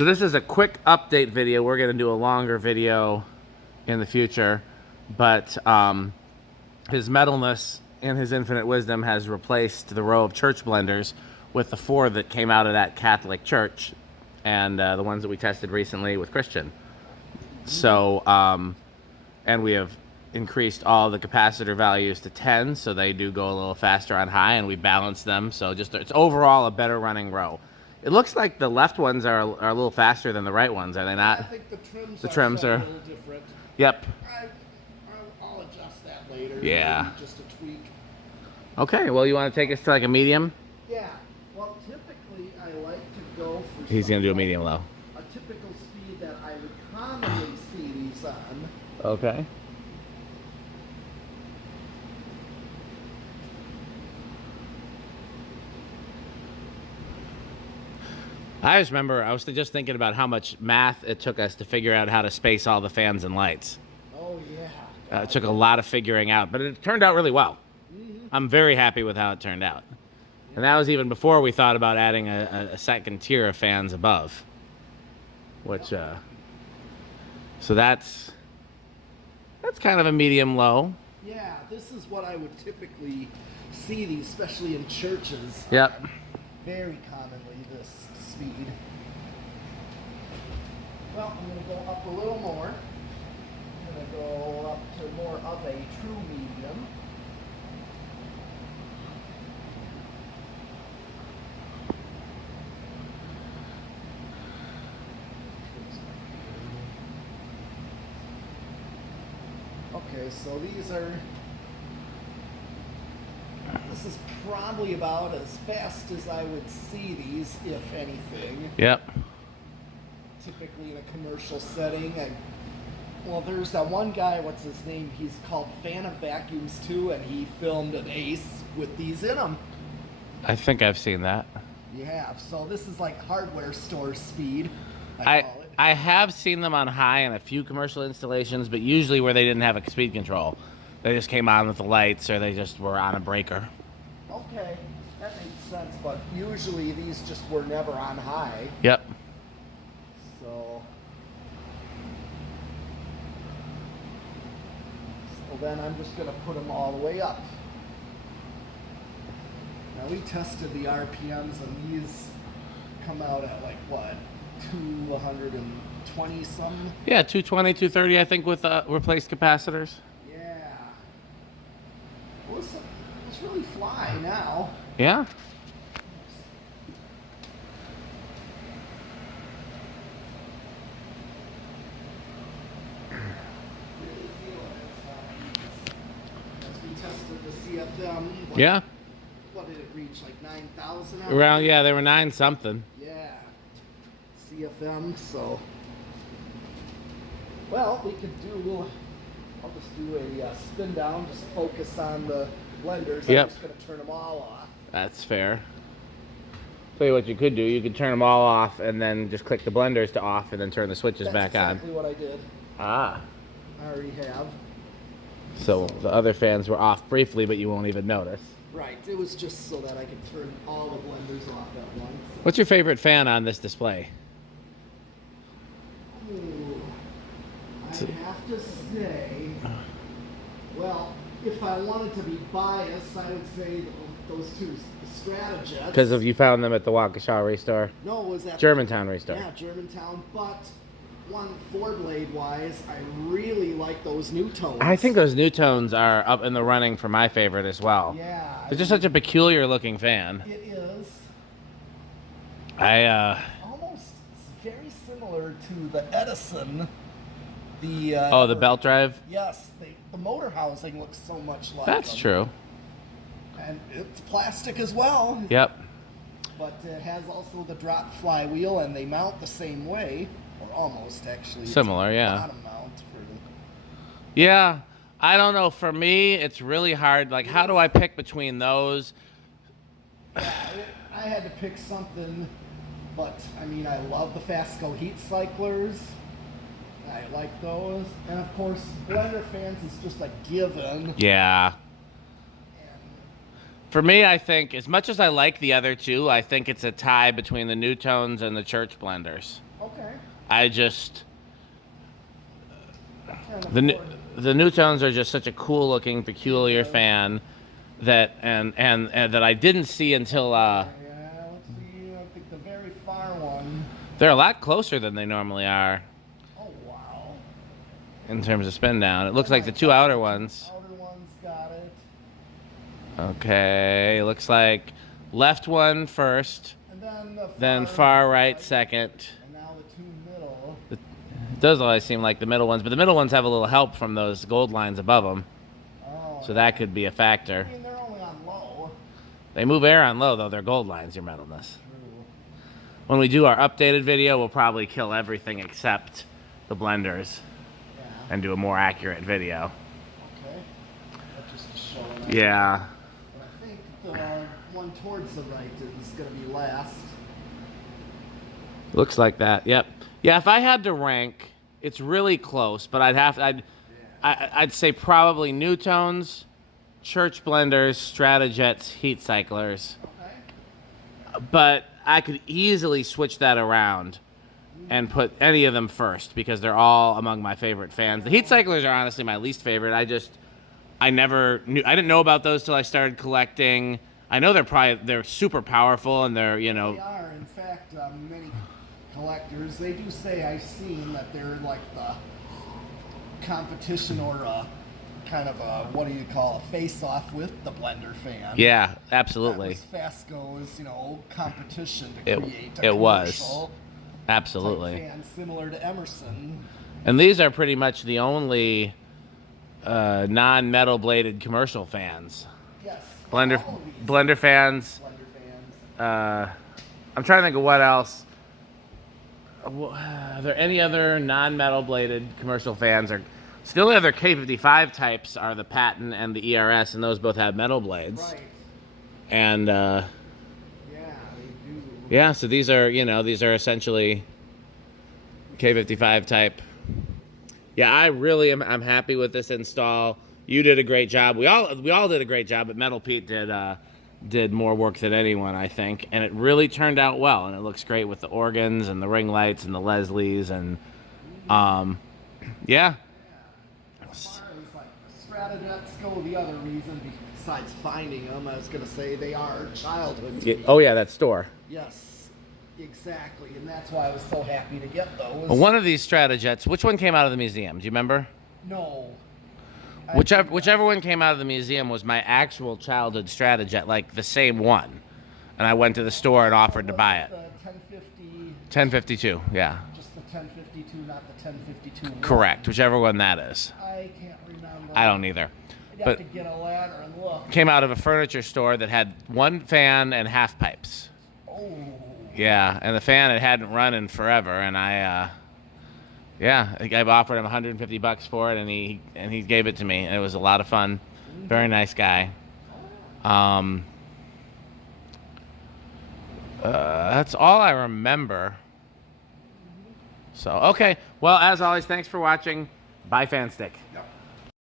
So this is a quick update video. We're going to do a longer video in the future, but his metalness in his infinite wisdom has replaced the row of church blenders with the 4 that came out of that Catholic church and the ones that we tested recently with Christian. So, and we have increased all the capacitor values to 10, so they do go a little faster on high, and we balance them. So just it's overall a better running row. It looks like the left ones are a little faster than the right ones, are they not? I think the trims are a little different. Yep. I'll adjust that later. Yeah. Maybe just a tweak. Okay, well, you want to take us to like a medium? Yeah. Well, typically I like to go for He's going to do a medium low. a typical speed that I would commonly see these on. Okay. I just remember, I was just thinking about how much math it took us to figure out how to space all the fans and lights. Oh, yeah. It took a lot of figuring out, but it turned out really well. Mm-hmm. I'm very happy with how it turned out. And that was even before we thought about adding a second tier of fans above. Which, so that's kind of a medium low. Yeah, this is what I would typically see these, especially in churches. Yep. Very commonly this speed. Well, I'm going to go up a little more. I'm going to go up to more of a true medium. Okay, so this is probably about as fast as I would see these, if anything. Yep. Typically in a commercial setting. Well, there's that one guy, what's his name? He's called Fan of Vacuums too, and he filmed an Ace with these in them. I think I've seen that. You have. So this is like hardware store speed, I call it. I have seen them on high in a few commercial installations, but usually where they didn't have a speed control. They just came on with the lights, or they just were on a breaker. Okay, that makes sense, but usually these just were never on high. Yep. So then I'm just going to put them all the way up. Now we tested the RPMs and these come out at like what, 220 something? Yeah, 220, 230, I think, with replaced capacitors. Yeah. Well, it's really fly now. Yeah. As we tested the CFM. Yeah. What did it reach? Like 9,000? Around, yeah, they were 9 something. Yeah. CFM, so. Well, we could do, I'll just do a spin down, just focus on the blenders. Yep. I'm just going to turn them all off. That's fair. Tell you what you could do. You could turn them all off and then just click the blenders to off and then turn the switches back on. That's exactly what I did. Ah. I already have. So the other fans were off briefly, but you won't even notice. Right. It was just so that I could turn all the blenders off at once. What's your favorite fan on this display? Ooh, I have to say, well, if I wanted to be biased, I would say those two, the Stratojets. Because of you found them at the Waukesha Restore? No, it was at Germantown Restore. Yeah, Germantown. But one 4-blade wise, I really like those new tones. I think those new tones are up in the running for my favorite as well. Yeah. They're just such a peculiar looking fan. It is. Almost, it's very similar to the Edison. The the belt drive? Yes, the motor housing looks so much like That's them. true. And it's plastic as well. Yep. But it has also the drop flywheel, and they mount the same way, or almost actually. Similar, yeah. Bottom mount for the. Yeah. I don't know. For me, it's really hard. Like, how do I pick between those? Yeah, I had to pick something, but I mean, I love the Fasco heat cyclers. I like those, and of course, blender fans is just a given. Yeah. And For me, I think, as much as I like the other two, I think it's a tie between the new tones and the church blenders. Okay. I just And the new tones are just such a cool looking, peculiar fan that and that I didn't see until yeah, let's see. I think the very far one. they're a lot closer than they normally are Oh wow. in terms of spin down. It looks Oh like my the two God, outer the ones. Outer one's got it. Okay, looks like left one first, And then the then far right second. And now the two middle. It does always seem like the middle ones, but the middle ones have a little help from those gold lines above them, Oh. so that could be a factor. I mean, they're only on low. They move air on low, though. They're gold lines, your metalness. True. When we do our updated video, we'll probably kill everything except the blenders Yeah. and do a more accurate video. Okay. That just is showing. Yeah. But I think the one towards the right is going to be last. Looks like that. Yep. Yeah, if I had to rank, it's really close, but I'd say probably new tones, church blenders, Stratojets, heat cyclers. Okay. But I could easily switch that around and put any of them first because they're all among my favorite fans. The heat cyclers are honestly my least favorite. I didn't know about those till I started collecting. I know they're super powerful and they're, you know. They are. In fact, many collectors, they do say I've seen that they're like the competition or a kind of a, what do you call, a face-off with the blender fan. Yeah, absolutely. That was Fasco's, competition to create a it was. commercial Absolutely. type fan similar to Emerson. And these are pretty much the only non-metal bladed commercial fans. Yes. Blender all of these blender fans. blender fans. I'm trying to think of what else. Are there any other non-metal bladed commercial fans? So the only other K55 types are the Patton and the ERS, and those both have metal blades. Right. And Yeah, they do. yeah, so these are essentially K55 type. Yeah, I really am. I'm happy with this install. You did a great job. We all did a great job, but Metal Pete did more work than anyone, I think, and it really turned out well. And it looks great with the organs and the ring lights and the Leslies and yeah. As far as like the Stratojets go, the other reason besides finding them, I was going to say they are childhood to me. Oh yeah, that store. Yes, exactly, and that's why I was so happy to get those. Well, one of these Stratojets, which one came out of the museum? Do you remember? No. Whichever one came out of the museum was my actual childhood Stratojet, like the same one. And I went to the store and offered to buy it. The 1050. 1052, yeah. Just the 1052, not the 1052. Correct, whichever one that is. I can't remember. I don't either. You'd But have to get a ladder and look. came out of a furniture store that had one fan and half pipes. Oh. Yeah, and the fan it hadn't run in forever, and I think I offered him $150 for it, and he gave it to me, and it was a lot of fun. Very nice guy. That's all I remember. So okay, well, as always, thanks for watching. Bye, Fanstick. Yep.